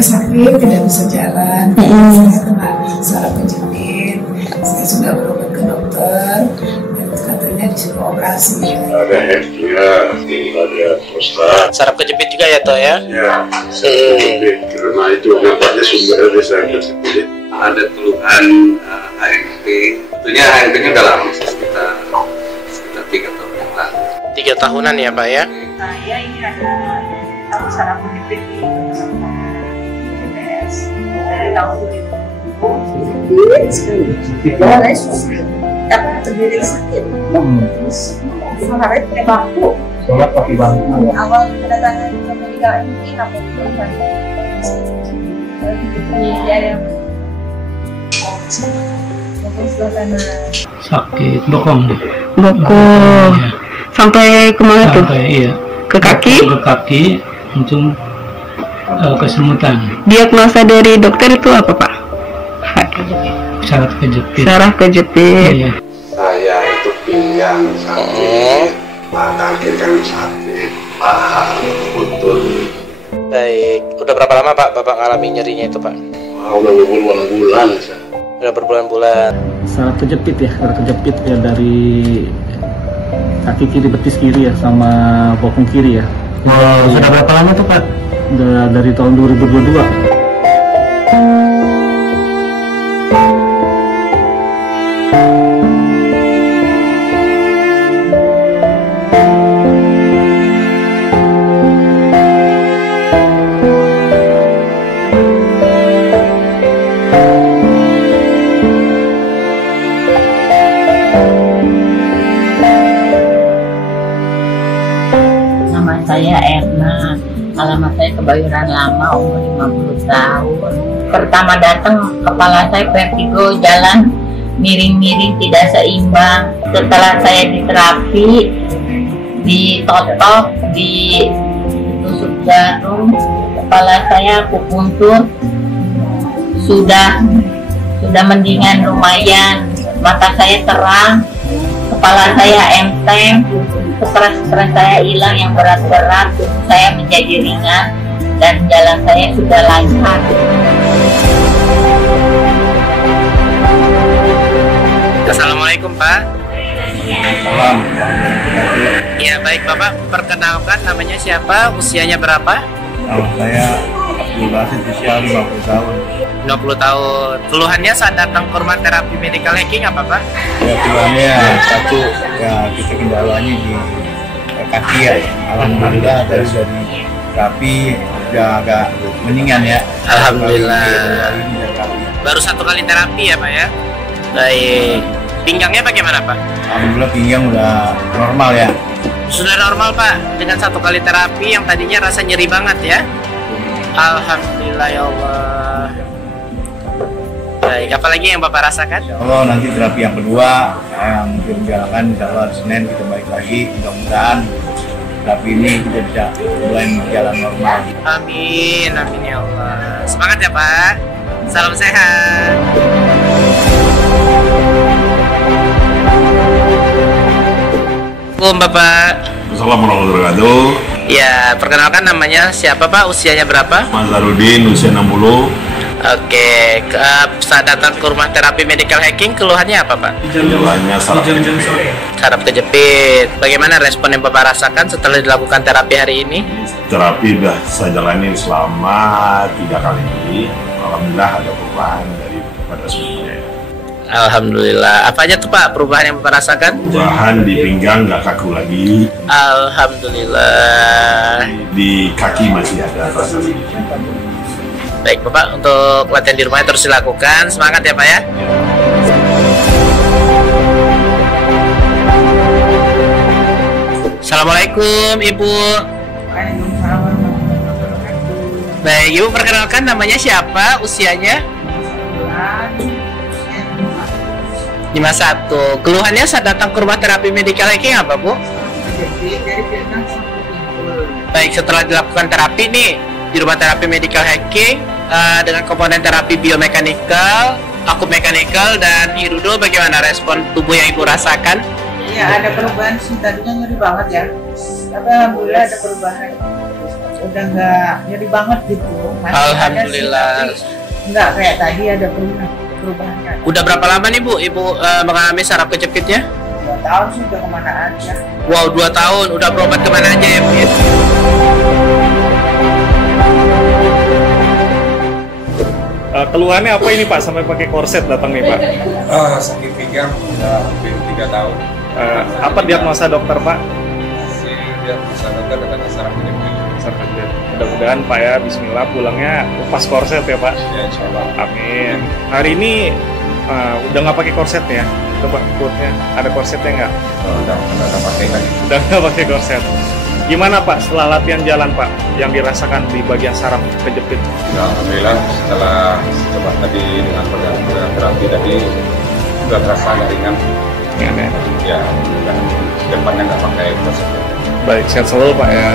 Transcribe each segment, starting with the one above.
kakinya sakit, tidak bisa jalan. Saya kena saraf kejepit. Saya sudah berobat ke dokter dan katanya disuruh operasi. Ada hernia, ada prostat. Saraf kejepit juga ya toh ya? Ya, saraf kejepit. Karena itu nampaknya sumber dari saraf kejepit. Ada keluhan HMP. Tentunya HMP-nya udah lama, sekitar 3 tahun yang lalu. 3 tahunan ya Pak ya? Saya ini ada saraf kejepit di BPS dari tahun 2000. Saya susah, dapat berdiri sakit. Sholat pakai bangku. Sholat pakai bangku. Awal kedatangan ke medical ini apa perubahan? Iya yang Sakit bokong deh. Bokong. Iya. Sampai kemana tuh? Sampai iya. Ke kaki? Ke kaki, langsung kesemutan. Diagnosa dari dokter itu apa Pak? Saraf kejepit. Saraf kejepit. Iya. Saya itu pinggang sakit, mata kiri kanan sakit, paha putus. Baik, udah berapa lama Pak Bapak ngalami nyerinya itu Pak? Wah, udah berbulan-bulan. Udah berbulan-bulan. Saraf kejepit ya, saraf kejepit ya dari kaki kiri, betis kiri ya, sama bokong kiri ya. Sudah berapa lama tuh Pak? Udah dari tahun 2022. Nama saya Erna, alamat saya Kebayoran Lama, umur 50 tahun. Pertama datang, kepala saya vertigo, jalan miring-miring, tidak seimbang. Setelah saya diterapi, ditotok, ditusuk jarum, kepala saya akupuntur, sudah mendingan lumayan. Mata saya terang, kepala saya enteng, stres saya hilang yang berat-berat, tubuh saya menjadi ringan, dan jalan saya sudah lancar. Assalamualaikum Pak. Salam. Ya baik Bapak, perkenalkan namanya siapa, usianya berapa? Nama saya Abdul Basit, usia 50 tahun. 50 tahun. Keluhannya saat datang ke rumah terapi medical hacking apa Pak? Ya, keluarnya satu, ya kita kendalanya di kaki ya. Alhamdulillah dari terapi udah agak mendingan ya. Alhamdulillah. Baru 1 kali terapi ya Pak ya? Baik. Pinggangnya bagaimana Pak? Alhamdulillah pinggang udah normal ya. Sudah normal Pak, dengan 1 kali terapi yang tadinya rasa nyeri banget ya. Alhamdulillah ya Allah. Baik, apalagi yang Bapak rasakan? Kalau nanti terapi yang kedua yang dijalankan insya Allah hari Senin kita balik lagi, mudah-mudahan terapi ini kita bisa mulai berjalan normal. Amin, amin ya Allah. Semangat ya Pak. Salam sehat. Assalamualaikum Bapak. Assalamualaikum warahmatullahi wabarakatuh. Ya, perkenalkan namanya siapa Pak? Usianya berapa? Mazharudin, usia 60. Oke, saat datang ke rumah terapi medical hacking, keluhannya apa Pak? Keluhannya saraf kejepit. Saraf kejepit. Bagaimana respon yang Bapak rasakan setelah dilakukan terapi hari ini? Terapi sudah saya jalani selama 3 kali ini. Alhamdulillah ada perubahan daripada sebelumnya. Alhamdulillah. Apa aja tuh Pak perubahan yang Bapak rasakan? Perubahan di pinggang nggak kaku lagi. Alhamdulillah. Di kaki masih ada rasa sedikit. Baik Bapak, untuk latihan di rumah terus dilakukan. Semangat ya Pak ya. Assalamualaikum Ibu. Baik, Ibu perkenalkan namanya siapa, usianya? 51. Keluhannya saat datang ke rumah terapi medical hacking apa Bu? Baik, setelah dilakukan terapi nih di rumah terapi medical hacking dengan komponen terapi biomekanikal, akut mekanikal, dan hirudo, bagaimana respon tubuh yang Ibu rasakan? Iya, ada perubahan sih, tadinya nyeri banget ya, tapi alhamdulillah ada perubahan. udah nggak nyeri banget gitu. Masih Alhamdulillah. ada sih, tapi nggak kayak tadi ada perubahannya. Udah berapa lama nih Bu, Ibu mengalami saraf kejepitnya? 2 tahun sih udah kemana aja. Wow, 2 tahun. Udah berobat kemana aja ya Bu? Keluhannya apa ini Pak sampai pakai korset datang nih Pak? Sakit pinggang udah hampir 3 tahun. Apa diagnosa dokter Pak? Hasil diagnosa dokter katanya saraf kejepit. Saraf kejepit. Mudah-mudahan Pak ya, Bismillah pulangnya lepas korset ya Pak. Ya insya Allah. Amin. Hari ini udah nggak pakai korset ya? Coba perutnya ada korsetnya nggak? Udah pakai lagi. Udah nggak pakai korset. Gimana Pak setelah latihan jalan Pak yang dirasakan di bagian saraf kejepit? Ya, alhamdulillah setelah coba tadi dengan pegang terapi tadi sudah terasa agak ringan. Ya, dan depannya nggak pakai korset. Baik, sehat selalu Pak ya.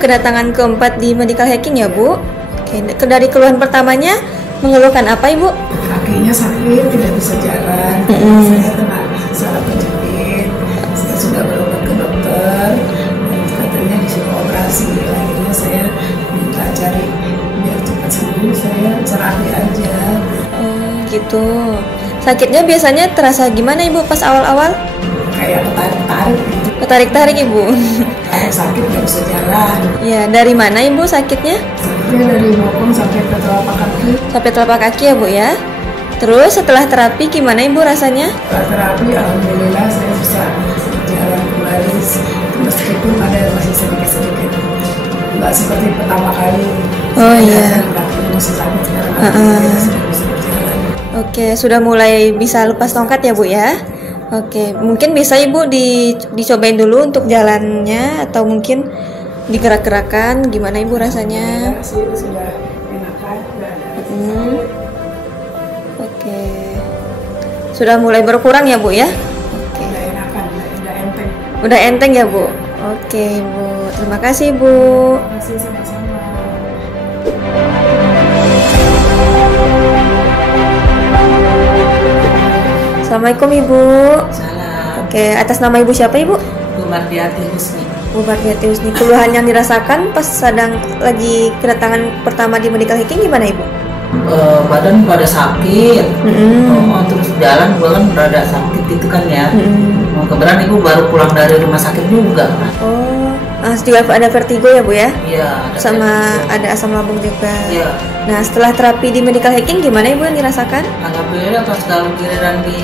Kedatangan keempat di medical hacking ya Bu. Oke, dari keluhan pertamanya mengeluhkan apa Ibu? Kakinya sakit, tidak bisa jalan. Saya kena saraf kejepit. Saya sudah berobat ke dokter dan katanya disuruh operasi. Akhirnya saya minta cari biar cepat sembuh, saya terapi aja. Oh gitu. Sakitnya biasanya terasa gimana Ibu pas awal-awal? Kayak ketarik-tarik gitu. Ketarik-tarik Ibu. Sakit nggak bisa jalan. Ya, dari mana Ibu sakitnya? Sakitnya dari bokong sampai ke telapak kaki. Sampai telapak kaki ya Bu ya. Terus setelah terapi gimana Ibu rasanya? Setelah terapi alhamdulillah saya bisa jalan kembali meskipun ada masih sedikit-sedikit. Nggak seperti pertama kali. Oh iya. Kaki masih sakit sekarang. Alhamdulillah sudah bisa berjalan. Oke, sudah mulai bisa lepas tongkat ya Bu ya. Oke, mungkin bisa Ibu dicobain dulu untuk jalannya atau mungkin digerak-gerakan. Gimana Ibu rasanya? Ya, sih, sudah enakan. Oke, sudah mulai berkurang ya Bu ya? Oke. Udah enakan, udah enteng. Udah enteng ya Bu? Oke Bu, terima kasih Bu. Terima kasih sama-sama. Assalamualaikum Ibu. Salam. Oke, atas nama Ibu siapa Ibu? Bu Mardiati Husni. Bu Mardiati Husni. Keluhan yang dirasakan pas sedang lagi kedatangan pertama di medical hacking gimana Ibu? Badan pada sakit, terus jalan gua kan rada sakit gitu kan ya. Kebetulan Ibu baru pulang dari rumah sakit juga. Oh, juga ada vertigo ya Bu ya? Iya. Sama ada asam lambung juga. Iya. Nah setelah terapi di medical hacking gimana Ibu yang dirasakan? Alhamdulillah pas kalau giliran di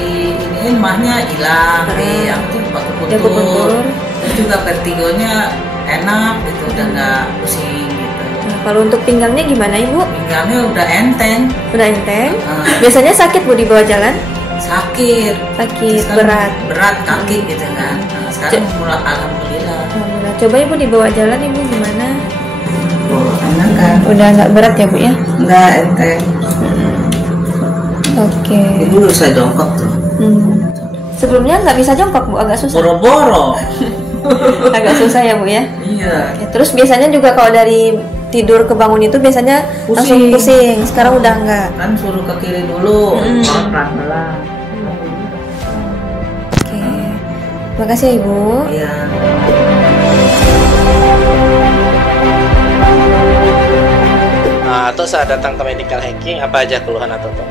ini mahnya hilang, yang itu akupuntur. Terus juga vertigonya enak gitu, udah nggak pusing gitu. Nah, kalau untuk pinggangnya gimana Ibu? Pinggangnya udah enteng. Udah enteng? Biasanya sakit Bu di bawah jalan? Sakit kan berat kaki gitu kan. Nah, sekarang mulai alhamdulillah. Coba Ibu dibawa jalan Ibu gimana? Enak kan? Udah nggak berat ya Bu ya? Nggak enteng. Oke. Ibu bisa jongkok tuh. Sebelumnya nggak bisa jongkok Bu, agak susah. Boro-boro. Agak susah ya Bu ya? Iya. Oke, terus biasanya juga kalau dari tidur ke bangun itu biasanya langsung pusing. Sekarang udah nggak. Kan suruh ke kiri dulu. Pelan-pelan. Oke. Makasih ya Ibu. Iya. Atau saat datang ke medical hacking apa aja keluhan atau Toto?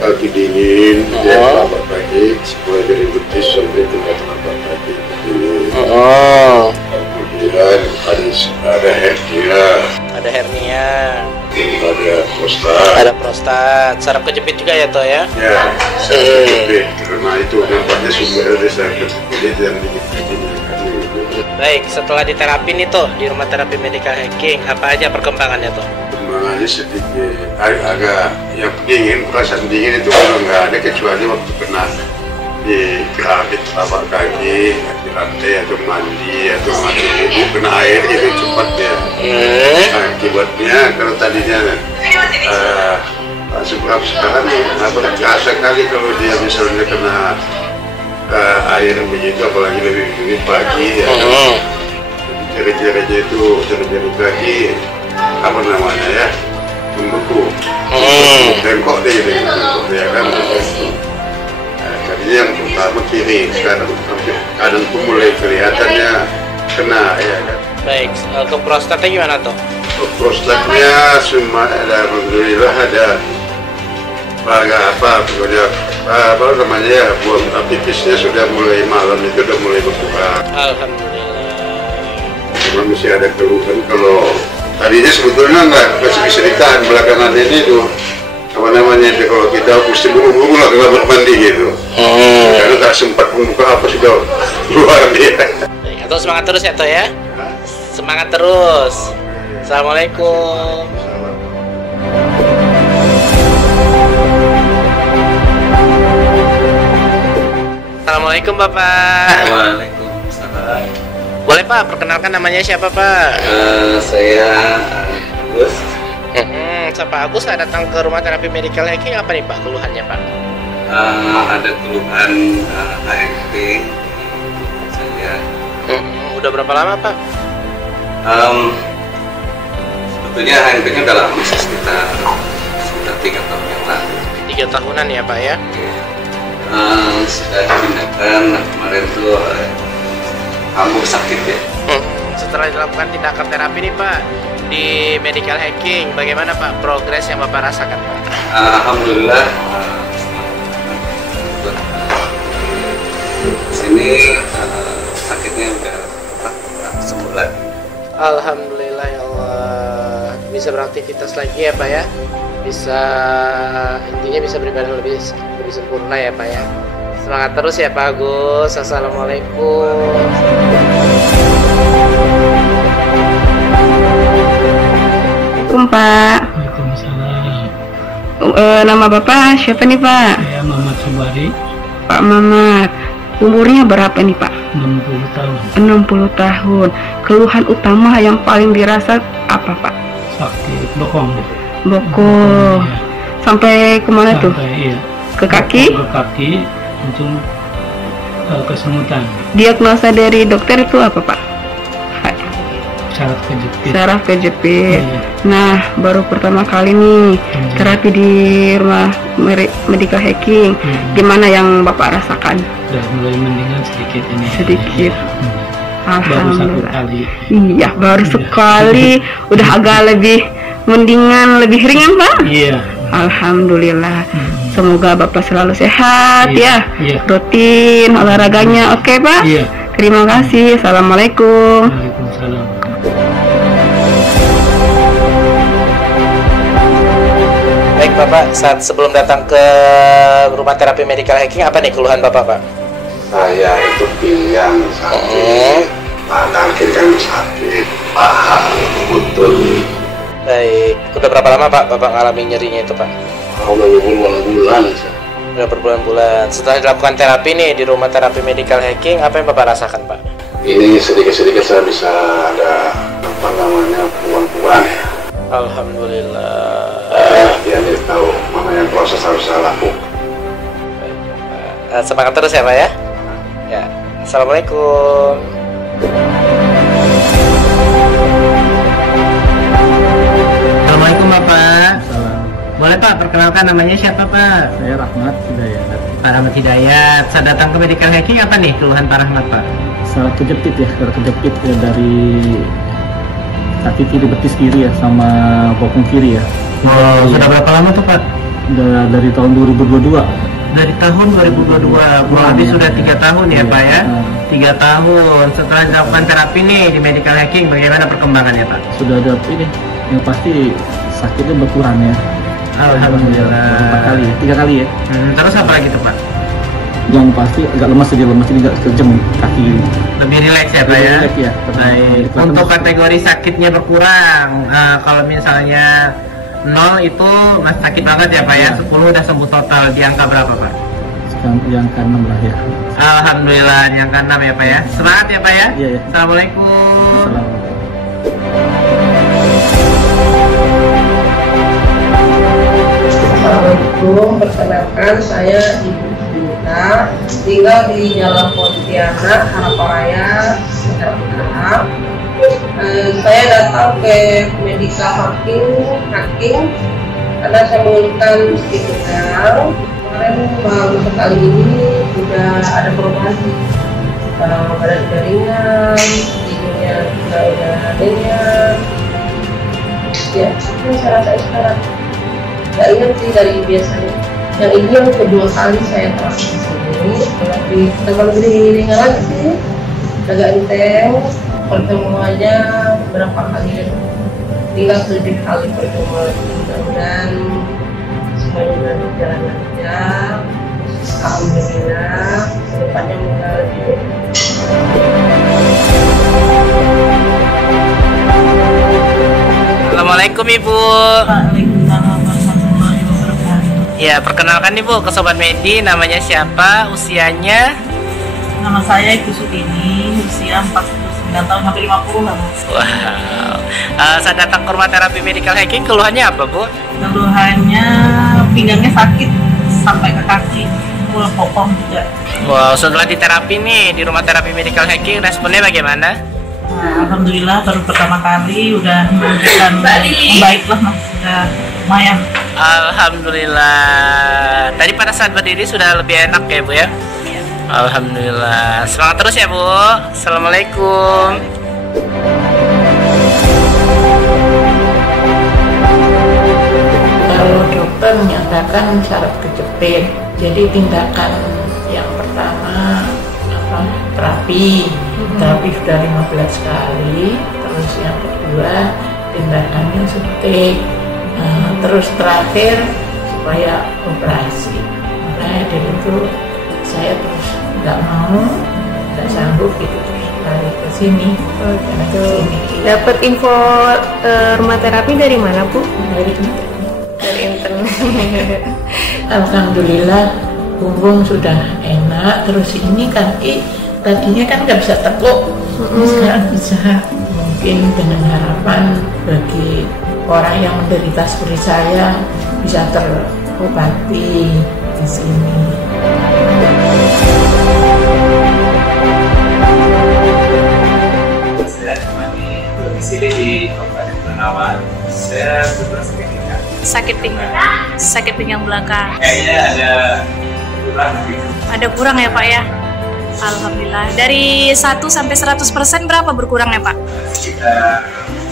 Kaki dingin, telapak kaki, mulai dari betis sampai ke telapak kaki dingin. Kemudian ada hernia. Ada hernia. Ada prostat. Ada prostat. Saraf kejepit juga ya Toh ya? Ya, saraf kejepit. Karena itu nampaknya sumber dari saraf kejepit yang Baik, setelah diterapi nih Toh di rumah terapi medical hacking, apa aja perkembangannya Toh? Perkembangannya sedikit agak yang dingin, perasaan dingin itu kalau nggak ada kecuali waktu kena di keramik telapak kaki, di lantai atau mandi atau kena air gitu cepat ya. Akibatnya kalau tadinya sekarang apa terasa kali kalau dia misalnya kena air begitu, apalagi lebih pagi ya. Jari-jarinya itu, jari-jari kaki apa namanya ya, membeku, bengkok deh gitu, ya kan. Tadinya yang pertama kiri, sekarang kanan pun mulai kelihatannya kena ya kan. Baik, untuk prostatnya gimana tuh? Untuk prostatnya semua ada, alhamdulillah ada apa namanya ya, buang pipisnya sudah mulai malam itu udah mulai berkurang. Alhamdulillah. Cuma masih ada keluhan kalau tadinya sebetulnya nggak bisa ditahan belakangan ini tuh apa namanya itu, kalau kita mesti buru-buru lah kamar mandi gitu. Karena nggak sempat membuka apa sudah keluar dia. Atau semangat terus ya Toh ya. Semangat terus. Assalamualaikum. Assalamualaikum Bapak. Waalaikumsalam. Boleh Pak, perkenalkan namanya siapa Pak? Saya Agus. Pak Agus, saya datang ke rumah terapi medical hacking, apa nih Pak keluhannya Pak? Ada keluhan HMP saya. Udah berapa lama Pak? Sebetulnya HMP-nya udah lama, sekitar 3 tahun yang lalu. 3 tahunan ya Pak ya? Sudah dipindahkan kemarin tuh kamu sakit ya. Setelah dilakukan tindakan terapi nih Pak di medical hacking, bagaimana Pak progres yang Bapak rasakan Pak? Alhamdulillah sini sakitnya udah sembuh lagi. Alhamdulillah ya Allah, bisa beraktivitas lagi ya Pak ya, bisa intinya bisa beribadah lebih sempurna ya Pak ya. Semangat terus ya Pak Agus. Assalamualaikum. Assalamualaikum Pak. Nama Bapak siapa nih Pak? Saya Mamat Subari. Pak Mamat. Umurnya berapa nih Pak? 60 tahun. 60 tahun. Keluhan utama yang paling dirasa apa Pak? Sakit bokong. Bokong. Ya. Sampai kemana tuh? Iya. Ke kaki? Ke kaki, langsung kesemutan. Diagnosa dari dokter itu apa Pak? Saraf kejepit. Saraf kejepit. Iya. Nah, baru pertama kali nih terapi di rumah medical hacking. Gimana yang Bapak rasakan? Udah mulai mendingan sedikit ini. Sedikit. Baru 1 Alhamdulillah. kali. Iya, baru sekali. Udah agak lebih mendingan, lebih ringan Pak? Iya. Alhamdulillah. Semoga Bapak selalu sehat ya. Iya. Rutin olahraganya. Oke Pak? Iya. Terima kasih. Assalamualaikum. Waalaikumsalam. Baik Bapak, saat sebelum datang ke rumah terapi medical hacking, apa nih keluhan Bapak Pak? Saya itu pinggang sakit, tangan kiri kami sakit, paha betul. Baik, udah berapa lama Pak Bapak ngalami nyerinya itu Pak? Udah berbulan-bulan. Udah berbulan-bulan. Setelah dilakukan terapi nih di rumah terapi medical hacking, apa yang Bapak rasakan Pak? Ini sedikit-sedikit saya bisa ada apa namanya puan-puan ya. Alhamdulillah. Ya, dia tahu mana yang proses harus saya lakukan. Semangat terus ya Pak ya. Ya. Assalamualaikum. Assalamualaikum Bapak. Boleh Pak perkenalkan namanya siapa Pak? Saya Rahmat Hidayat. Pak Rahmat Hidayat. Saya datang ke medical hacking, apa nih keluhan Pak Rahmat Pak? Saraf kejepit ya, dari kaki kiri betis kiri ya, sama bokong kiri ya. Sudah berapa lama tuh Pak? Udah dari tahun 2022. Dari tahun 2022, kurang lebih sudah 3 tahun ya Pak ya? 3 tahun. Setelah dilakukan terapi nih di medical hacking, bagaimana perkembangannya Pak? Sudah ada ini, yang pasti sakitnya berkurang ya. Alhamdulillah. 3 kali ya. Terus apa lagi tuh Pak? Yang pasti agak lemas saja, agak kejem kaki. Lebih rileks ya Pak ya? Relax, ya. Baik. Untuk kategori sakitnya berkurang, kalau misalnya 0 itu masih sakit banget ya Pak ya? 10 udah sembuh total, di angka berapa Pak? Sekarang yang ke-6 lah ya. Alhamdulillah, yang ke-6 ya Pak ya? Semangat ya Pak ya? Iya ya. Assalamualaikum. Assalamualaikum, perkenalkan saya Ibu Juta Pontianak, tinggal di Jalan Pontianak, Haraparaya, Sekarang. Saya datang ke Medical Hacking karena saya mengeluhkan segi pinggang. Kemarin baru sekali ini sudah ada perubahan sih. Badan jaringan, giginya juga udah adanya. Ya, ini saya rasa sekarang. Gak ingat sih dari biasanya. Yang ini yang kedua kali saya terapi di sini. Tapi teman lebih ringan lagi sih, agak intens. Pertemuannya berapa kali ya? Tinggal 7 kali pertemuan. Mudah-mudahan semuanya sudah berjalan lancar. Alhamdulillah, kedepannya mudah lebih baik. Assalamualaikum Ibu. Ya, perkenalkan Ibu ke Sobat Medi, namanya siapa, usianya? Nama saya Ibu Sutini, usia 49 tahun sampai 50 lah. Wow. Saya datang ke rumah terapi Medical Hacking, keluhannya apa Bu? Keluhannya pinggangnya sakit sampai ke kaki, mulai popong juga. Wow, setelah diterapi nih di rumah terapi Medical Hacking, responnya bagaimana? Nah, alhamdulillah baru pertama kali udah menunjukkan baik lah mas, udah lumayan. Alhamdulillah. Tadi pada saat berdiri sudah lebih enak ya Bu ya? Iya. Alhamdulillah. Semangat terus ya Bu. Assalamualaikum. Kalau dokter menyatakan saraf kejepit, jadi tindakan yang pertama terapi sudah 15 kali, terus yang kedua tindakannya suntik, terus terakhir supaya operasi. Makanya dari itu saya terus nggak sanggup gitu, terus lari ke sini. Dapat info rumah terapi dari mana Bu? Dari internet. Alhamdulillah punggung sudah enak, terus ini kaki tadinya kan nggak bisa tekuk, sekarang bisa. Mungkin dengan harapan bagi orang yang menderita seperti saya bisa terobati di sini. Saya domisili di Kabupaten Penawan. Saya berpengalaman sakit pinggang belakang. Kayaknya ada kurang ya Pak ya. Alhamdulillah. Dari 1 sampai 100% berapa berkurang ya Pak? Sekitar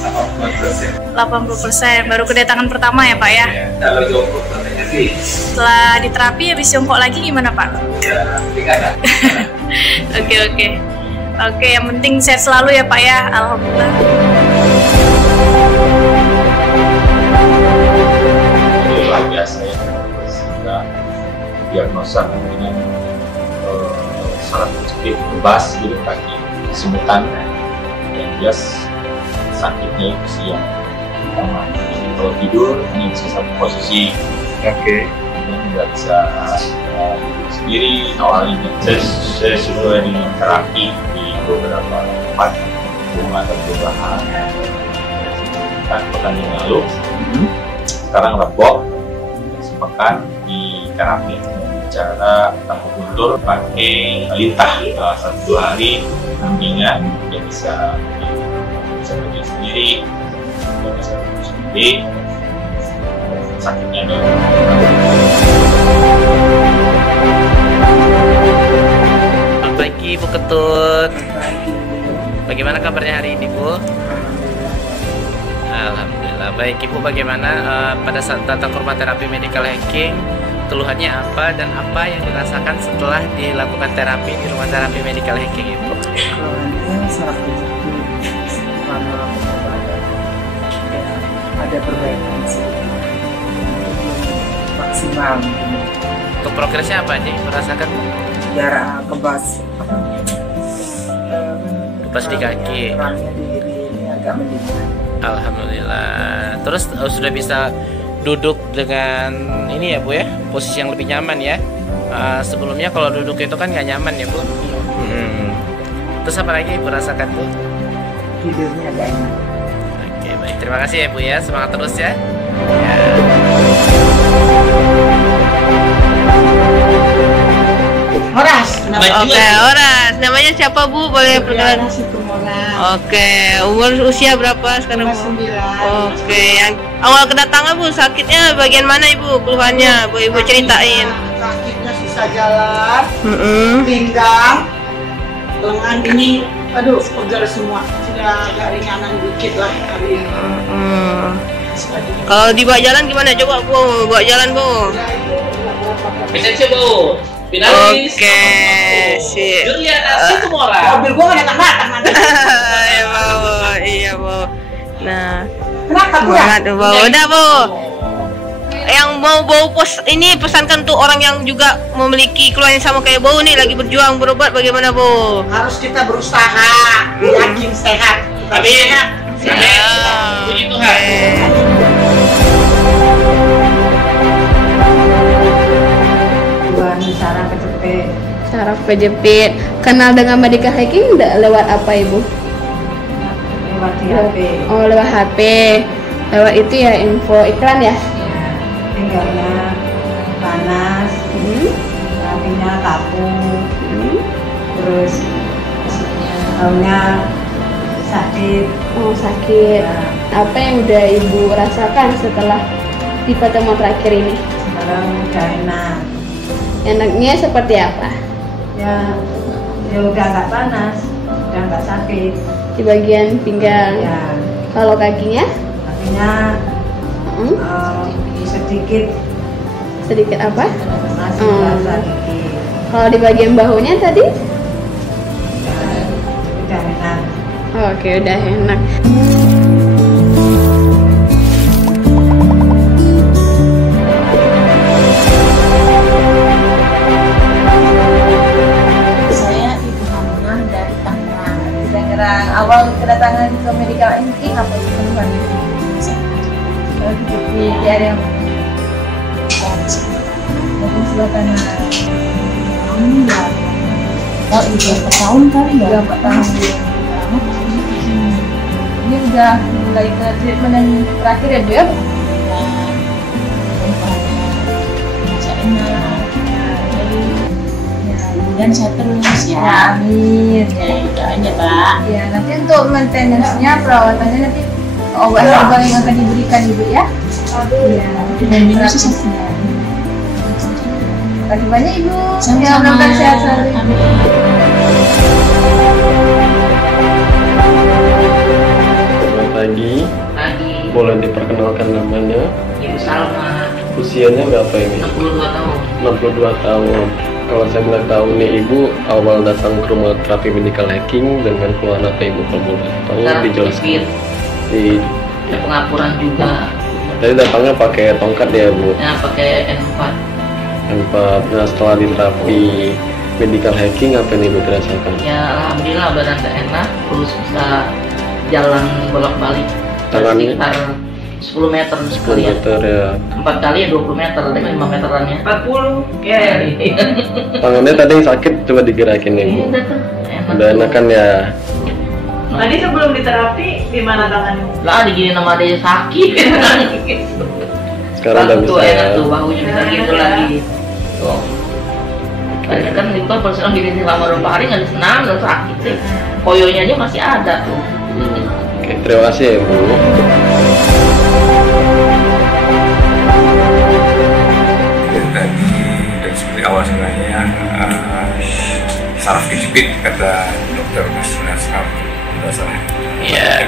80%. 80%. Baru kedatangan pertama ya Pak ya? Kalau jongkok katanya sih. Setelah diterapi habis jongkok lagi gimana Pak? Ya, tinggal. Oke, yang penting sehat selalu ya Pak ya. Alhamdulillah. Jadi luar biasa ya, sehingga diagnosa dengan saraf kejepit kebas di kaki, semutan, dan jelas sakitnya itu sih yang pertama. Jadi kalau tidur hanya bisa satu posisi, kemudian nggak bisa duduk sendiri. Awalnya saya sudah dengan terapi di beberapa tempat, belum ada perubahan. Kan pekan yang lalu, sekarang rebok, sepekan di terapi cara akupuntur pakai lintah 1-2 hari, sampingan dia bisa berdiri sendiri, dia bisa duduk sendiri, sakitnya dulu. Selamat pagi Bu Ketut. Bagaimana kabarnya hari ini Bu? Alhamdulillah baik. Ibu bagaimana pada saat datang ke rumah terapi Medical Hacking, keluhannya apa dan apa yang dirasakan setelah dilakukan terapi di rumah terapi Medical Hacking Ibu? Keluhannya saraf kejepit selama pengobatan ada perbaikan sih, maksimal. Untuk progresnya apa aja Ibu rasakan? Jarak kebas di kaki. Orangnya diri ini agak mendingan. Alhamdulillah. Terus sudah bisa duduk dengan ini ya Bu ya, posisi yang lebih nyaman ya. Sebelumnya kalau duduk itu kan nggak nyaman ya Bu. Terus apa lagi Ibu rasakan Bu? Tidurnya agak enak. Oke baik, terima kasih ya Bu ya, semangat terus ya. Horas. Oke, Horas. Namanya siapa Bu? Boleh perkenalan? Oke, usia berapa sekarang Bu? Oke, yang awal kedatangan Bu, sakitnya bagian mana Ibu? Keluhannya, Bu Ibu ceritain. Sakitnya susah jalan, pinggang, lengan ini, aduh, pegal semua. Sudah agak ringanan dikit lah hari ini. Kalau dibawa jalan gimana? Coba Bu, bawa jalan Bu. Bisa Bu. Finalis. Oke, sip. Juliana Situmorang. Mobil gua nggak datang nanti. Iya Bu, iya Bu. Nah, kenapa Bu? Udah Bu. Yang mau bau ini pesankan untuk orang yang juga memiliki keluhan yang sama kayak bau nih, lagi berjuang berobat, bagaimana Bu? Harus kita berusaha, yakin sehat. Amin. Puji Tuhan. Saraf kejepit. Saraf kejepit. Kenal dengan medical hacking lewat apa Ibu? Lewat HP. Oh, lewat HP. Lewat itu ya info iklan ya? Ya, pinggangnya panas, kakinya kaku, terus baunya sakit. Oh, sakit. Ya. Apa yang udah Ibu rasakan setelah di pertemuan terakhir ini? Sekarang udah enak. Enaknya seperti apa? Ya udah nggak panas, udah nggak sakit. Di bagian pinggang. Ya. Kalau kakinya? Kakinya sedikit apa? Masih basah dikit. Kalau di bagian bahunya tadi? Ya, udah enak. Oke, udah enak. Awal kedatangan ke medical hacking apa itu keluhan? Di area sebelah kanan. Oh, itu berapa tahun kali ya? 4 tahun. Ini udah mulai ke treatment yang terakhir ya Bu ya? Dan saya terus ya. Amin. Ya, itu aja Pak. Ya, nanti untuk maintenance-nya, perawatannya nanti obat herbal yang akan diberikan Ibu ya. Iya. Dan minum sesuatu. Terima kasih banyak Ibu. Sama-sama. Semoga sehat selalu. Selamat pagi. Boleh diperkenalkan namanya? Ibu Salma. Usianya berapa ini? 62 tahun. 62 tahun. Kalau saya boleh tahu nih, Ibu awal datang ke rumah terapi medical hacking dengan keluhan apa Ibu? Kalau boleh tahu dijelaskan. Di pengapuran juga. Tadi datangnya pakai tongkat ya Bu? Ya, pakai N4. N4. Nah, setelah diterapi medical hacking apa yang Ibu dirasakan? Ya, alhamdulillah badan enak, terus bisa jalan bolak-balik. Tangannya? Sekitar 10 meter 10 meter ya. 4 kali ya 20 meter, dengan 5 meterannya 40 ya. Tangannya tadi yang sakit coba digerakin Ibu. Udah enak kan ya? Tadi sebelum diterapi gimana tangannya? Lah digini nama dia sakit. Sekarang udah bisa enak tuh, bahunya bisa gitu lagi. Tuh. Tadi kan itu kan kalau gini selama 2 hari nggak disenam, udah sakit sih. Koyonya aja masih ada tuh. Oke, terima kasih ya Bu. Dan seperti awal sebenarnya saraf kejepit kata dokter Mas Nasram dasarnya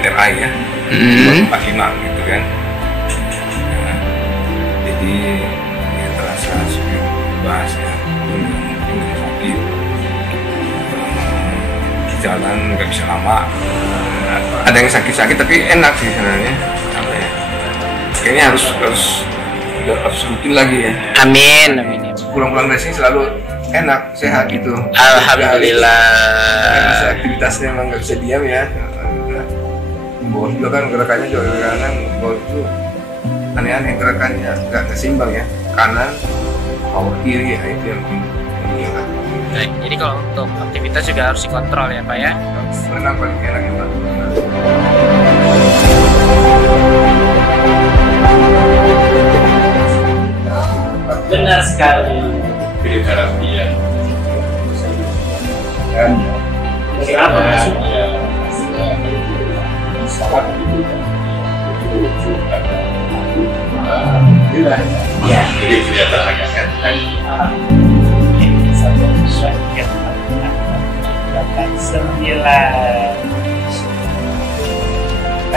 MRI ya 45 gitu kan. Jadi ya terasa sulit bahas ya sakit, jalan nggak bisa lama. Ada yang sakit-sakit tapi enak sih sebenarnya. Apa ya? Kayaknya harus rutin lagi ya. Amin. Pulang-pulang dari sini selalu enak, sehat gitu. Alhamdulillah. Masa aktivitasnya memang nggak bisa diam ya. Bawah juga kan gerakannya juga kanan, bawah itu aneh-aneh gerakannya nggak seimbang ya. Kanan, bawah kiri, itu yang ini kan. Baik, jadi kalau untuk aktivitas juga harus dikontrol ya Pak ya. Renang paling enak ya Pak. Benar sekali. Fizioterapi ya. kan. Dari apa Mas? Alhamdulillah. Ya. Jadi kelihatan agak kan. Sembilan.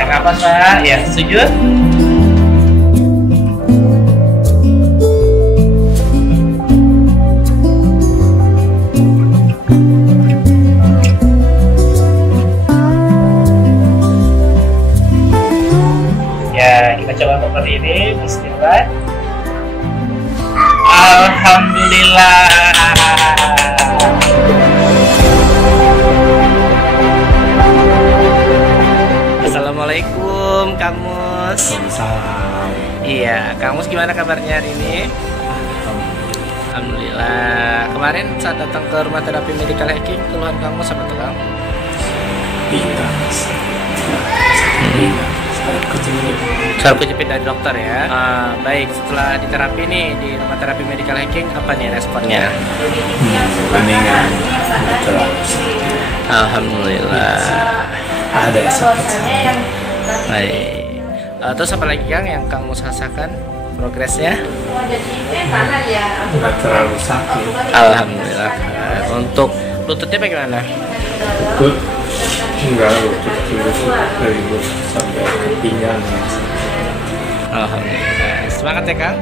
Apa Pak? Ya, setuju? Ya, kita coba untuk berdiri. Bismillah. Alhamdulillah. Assalamualaikum Kang Mus. Iya, Kang Mus gimana kabarnya hari ini? Alhamdulillah. Kemarin saat datang ke rumah terapi medical hacking, keluhan Kang Mus apa tuh Kang? Saraf kejepit dari dokter ya. Baik, setelah diterapi nih di rumah terapi medical hacking, apa nih responnya? Mendingan. Alhamdulillah. Ada sakit. Baik. Terus apa lagi Kang yang Kang Mus rasakan progresnya? Nggak terlalu sakit. Alhamdulillah. Untuk lututnya bagaimana? Lutut enggak, lutut dari lutut sampai ke pinggang. Alhamdulillah. Semangat ya Kang.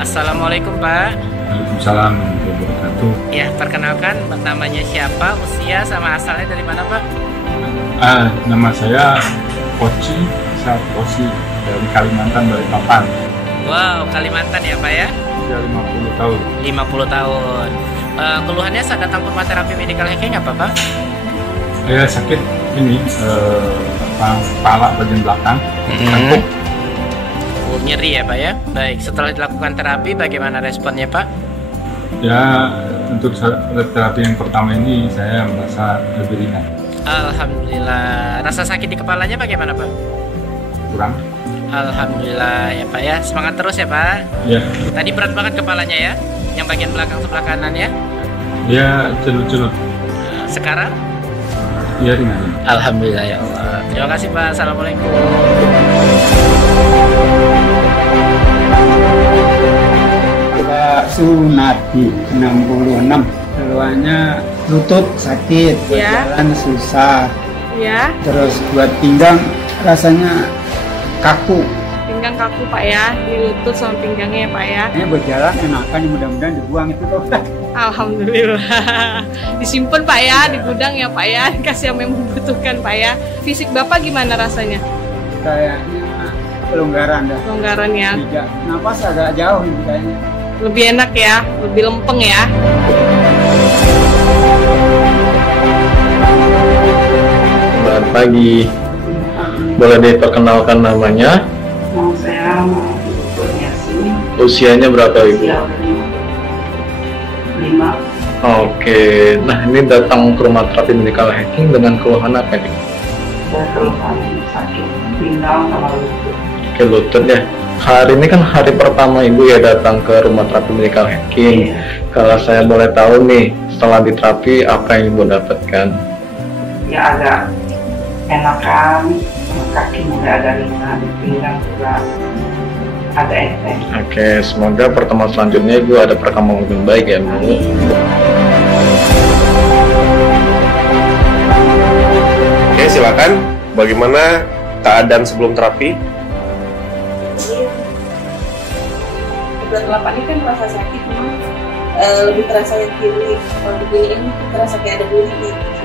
Assalamualaikum Pak. Waalaikumsalam warahmatullahi wabarakatuh. Ya, perkenalkan namanya siapa, usia sama asalnya dari mana Pak? Nama saya Koci Sarkosi dari Kalimantan, Balikpapan. Wow, Kalimantan ya Pak ya? Ya 50 tahun. 50 tahun. Keluhannya saat datang ke rumah terapi medical hacking apa Pak? Saya sakit ini kepala bagian belakang. Tengkuk. Nyeri ya Pak ya? Baik, setelah dilakukan terapi bagaimana responnya Pak? Ya, untuk terapi yang pertama ini saya merasa lebih ringan. Alhamdulillah. Rasa sakit di kepalanya bagaimana Pak? Kurang. Alhamdulillah ya Pak ya. Semangat terus ya Pak. Ya. Tadi berat banget kepalanya ya? Yang bagian belakang sebelah kanan ya? Ya, celut-celut. Sekarang? Ya, ringan. Alhamdulillah ya Allah. Terima kasih Pak. Assalamualaikum. Pak Sunardi 66. Keluhannya lutut sakit, berjalan susah. Ya. Terus buat pinggang rasanya kaku. Pinggang kaku Pak ya, di lutut sama pinggangnya ya Pak ya. Ini berjalan enakan, mudah-mudahan dibuang itu dokter. Alhamdulillah. Disimpan Pak ya, di gudang ya Pak ya, dikasih yang membutuhkan Pak ya. Fisik Bapak gimana rasanya? Kayaknya kelonggaran dah. Kelonggaran ya. Tidak, napas agak jauh ini kayaknya. Lebih enak ya, lebih lempeng ya. Selamat pagi. Boleh diperkenalkan namanya? Saya mau Kurniasi. Usianya berapa Ibu? Usia 5. Oke, nah ini datang ke rumah terapi medical hacking dengan keluhan apa nih? Saya keluhan sakit pinggang sama lutut. Oke, lutut ya. Hari ini kan hari pertama Ibu ya datang ke rumah terapi medical hacking. Kalau saya boleh tahu nih, setelah diterapi apa yang Ibu dapatkan? Ya agak enakan, kaki juga agak ringan, pinggang juga agak enteng. Oke, semoga pertemuan selanjutnya Ibu ada perkembangan lebih baik ya Bu. Oke, silakan. Bagaimana keadaan sebelum terapi? Sebelah telapak ini kan terasa sakit, memang lebih terasa yang kiri. Kalau di ini terasa kayak ada duri gitu.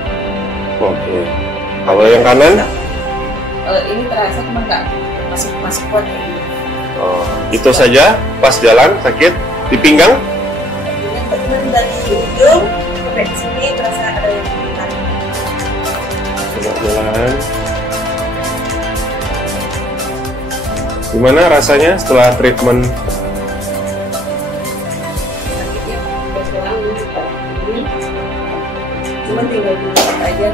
Oke. Kalau yang kanan? Ini terasa cuma nggak masuk kuat kayak gitu. Oh, itu saja. Pas jalan sakit di pinggang? Yang dari ujung sampai ke sini terasa ada yang ringan. Coba jalan. Gimana rasanya setelah treatment? Sakitnya berkurang ini. Cuma tinggal dulu aja.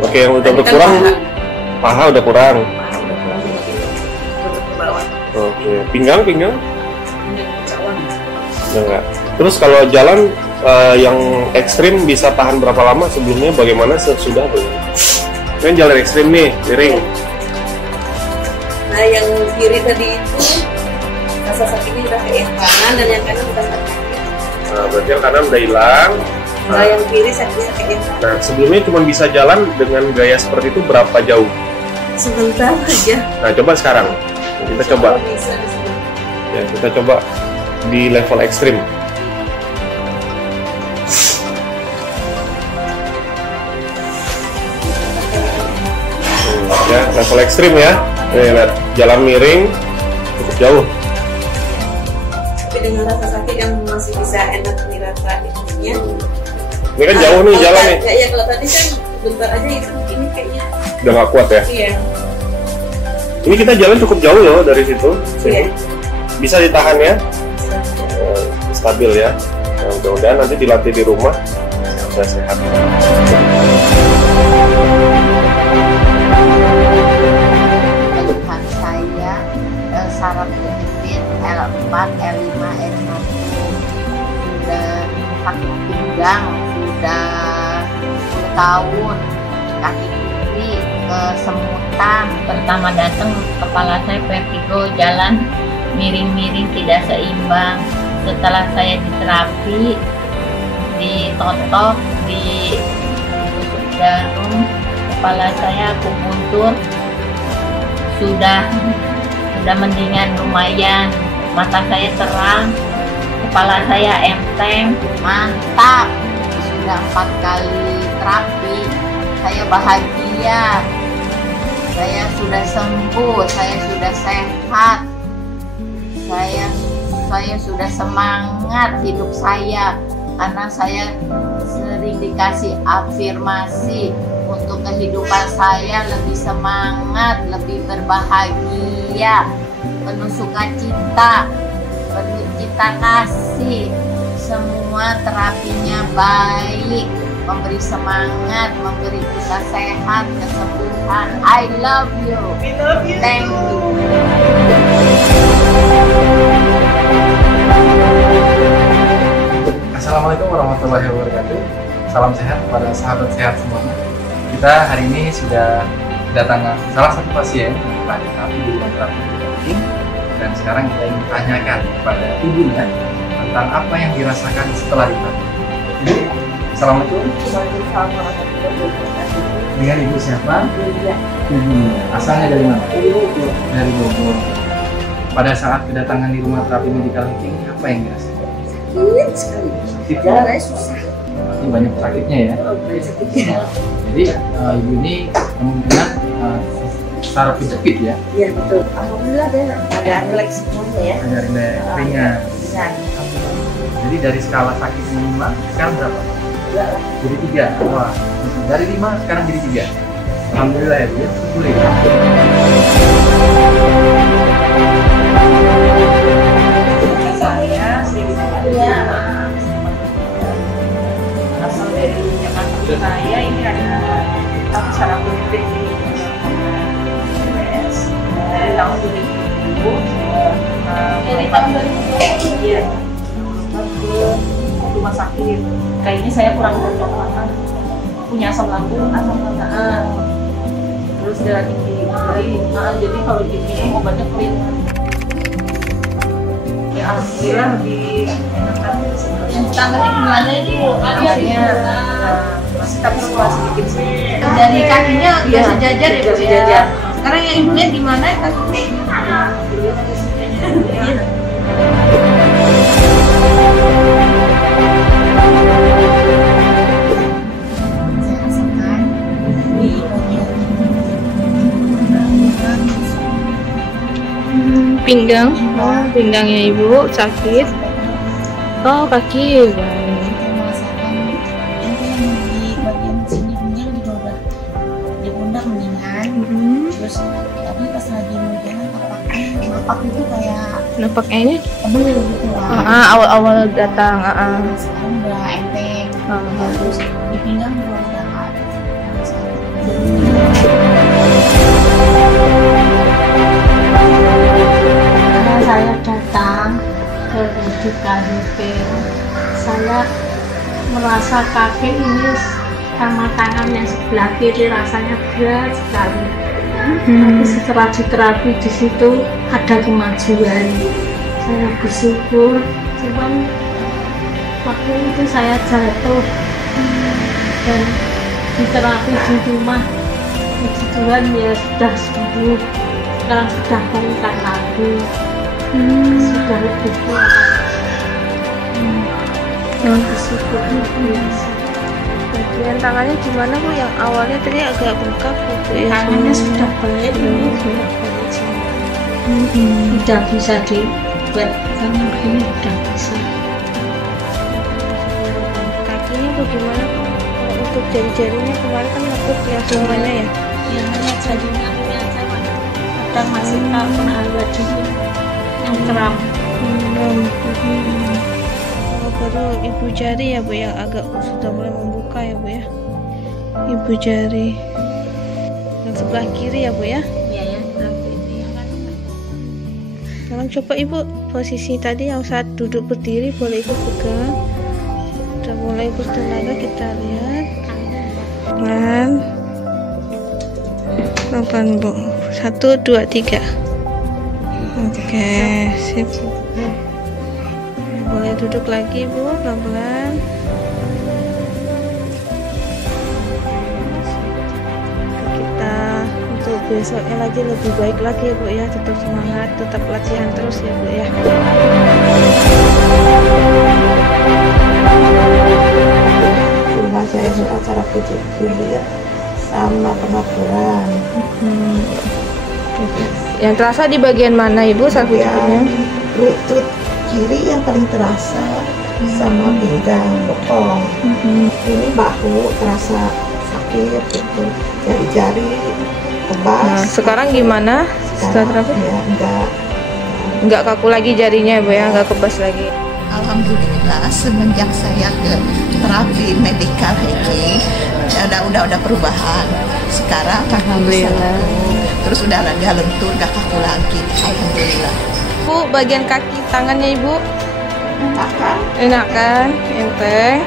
Oke, yang udah berkurang? Paha udah kurang. Paha udah kurang juga gitu. Ke bawah. Oke, pinggang? Ini Enggak. Terus kalau jalan yang ekstrim bisa tahan berapa lama? Sebelumnya bagaimana, sesudah bagaimana? Kan jalan ekstrim nih, miring. Nah yang kiri tadi itu rasa sakitnya udah ke yang kanan dan yang kanan udah sakit. Nah, berarti yang kanan udah hilang. Nah yang kiri sakit yang kanan. Nah sebelumnya cuma bisa jalan dengan gaya seperti itu berapa jauh? Sebentar aja. Nah coba sekarang kita coba. Bisa. Ya kita coba di level ekstrim. Ya level ekstrim ya. Nih lihat, jalan miring cukup jauh. Tapi dengan rasa sakit yang masih bisa enak dirasa-nya. Ini kan jauh nih jalan nih. Ya kalau tadi kan bentar aja itu ini kayaknya udah nggak kuat ya. Iya. Ini kita jalan cukup jauh loh dari situ. Iya. Bisa ditahan ya. Stabil ya. Nah, mudah-mudahan nanti dilatih di rumah sudah sehat. Keluhan saya saraf kejepit L4, L5, L1 sudah sakit pinggang sudah 10 tahun, kaki kiri kesemutan. Pertama datang kepala saya vertigo, jalan miring-miring tidak seimbang. Setelah saya diterapi, ditotok, ditusuk jarum, kepala saya akupuntur, sudah mendingan lumayan, mata saya terang, kepala saya enteng, mantap. Sudah 4 kali terapi, saya bahagia, saya sudah sembuh, saya sudah sehat, saya sudah semangat hidup saya karena saya sering dikasih afirmasi untuk kehidupan saya lebih semangat, lebih berbahagia, penuh sukacita, penuh cita kasih. Semua terapinya baik, memberi semangat, memberi kita sehat, kesembuhan. I love you. We love you. Thank you. Assalamualaikum warahmatullahi wabarakatuh. Salam sehat kepada sahabat sehat semuanya. Kita hari ini sudah kedatangan salah satu pasien yang telah diterapi di ruang terapi Medicalhacking, dan sekarang kita ingin tanyakan kepada ibunya tentang apa yang dirasakan setelah diterapi. Ibu, assalamualaikum. Waalaikumsalam warahmatullahi wabarakatuh. Dengan ibu siapa? Iya. Asalnya dari mana? Dari Bogor. Dari Bogor. Pada saat kedatangan di rumah terapi Medicalhacking, apa yang dirasakan? Sakit sekali. Jalan aja susah. Ini banyak sakitnya ya. Banyak sakitnya. Jadi ibu ini kemungkinan saraf kejepit ya? Iya betul. Alhamdulillah ada relax semuanya ya. Ada relax ringan. Ringan. Jadi dari skala sakitnya 5, sekarang berapa? 2 lah. Jadi 3. Wah, dari 5 sekarang jadi 3. Alhamdulillah ya Bu ya. Syukur ya. Saya asal dari Jakarta. Saya ini ada saraf kejepit di dari tahun 2000. Dari tahun 2000. Iya. Ke rumah sakit. Kayaknya saya kurang cocok karena punya asam lambung, terus darah tinggi. Jadi kalau diminum obatnya pelit. Ya alhamdulillah lebih enakan. Tangannya gimana ini? Maksudnya masih tapi sedikit sih. Dari kakinya udah sejajar ya Bu ya? Sejajar. Sekarang yang ibu lihat di mana kakinya? Pinggang, pinggangnya ibu sakit. Oh kaki, baik. Di bagian sini pinggang juga udah di pundak mendingan. Terus tadi pas lagi mau jalan napak itu kayak Napaknya ini? tebel gitu lah. Awal-awal datang. Sekarang udah enteng. Terus di pinggang juga udah nggak ada. Saya datang ke di Karipin. Saya merasa kaki ini sama tangan yang sebelah kiri rasanya berat sekali. Tapi setelah diterapi di situ ada kemajuan. Saya bersyukur. Cuman waktu itu saya jatuh dan diterapi di rumah. Puji Tuhan ya sudah sembuh. Sekarang sudah baikan lagi. Sudah lebih kuat. Bersyukur biasa. Bagian tangannya gimana Bu? Yang awalnya tadi agak bengkak Bu ya? Tangannya sudah baik, ini sudah baik semua. Udah bisa dibuat tangan begini, udah bisa. Kakinya bagaimana Bu? Untuk jari-jarinya kemarin kan lekuk ya semuanya ya? Ya hanya jarinya aja, kadang masih kena lihat dulu yang kram. Baru ibu jari ya Bu yang agak sudah mulai membuka ya Bu ya, ibu jari yang sebelah kiri ya Bu ya. Iya ya, sebelah kiri. Sekarang coba Ibu posisi tadi yang saat duduk berdiri, boleh Ibu pegang. Sudah mulai bertenaga, kita lihat pelan Bu. 1, 2, 3. Oke, sip. Boleh duduk lagi Bu, pelan-pelan. Kita untuk besoknya lagi lebih baik lagi ya Bu ya. Tetap semangat, tetap latihan terus ya Bu ya. Cuma saya suka cara pijat ya sama pengaturan. Yang terasa di bagian mana Ibu saat pijatnya? Lutut kiri yang paling terasa sama pinggang, bokong. Ini bahu terasa sakit gitu, jari-jari kebas. Nah, sekarang gimana setelah terapi? Ya, enggak kaku lagi jarinya Bu ya, enggak kebas lagi. Alhamdulillah semenjak saya ke terapi medical hacking udah perubahan. Sekarang alhamdulillah terus udah agak lentur, gak kaku lagi. Alhamdulillah. Bu, bagian kaki tangannya Ibu enakan? Enakan, enteng.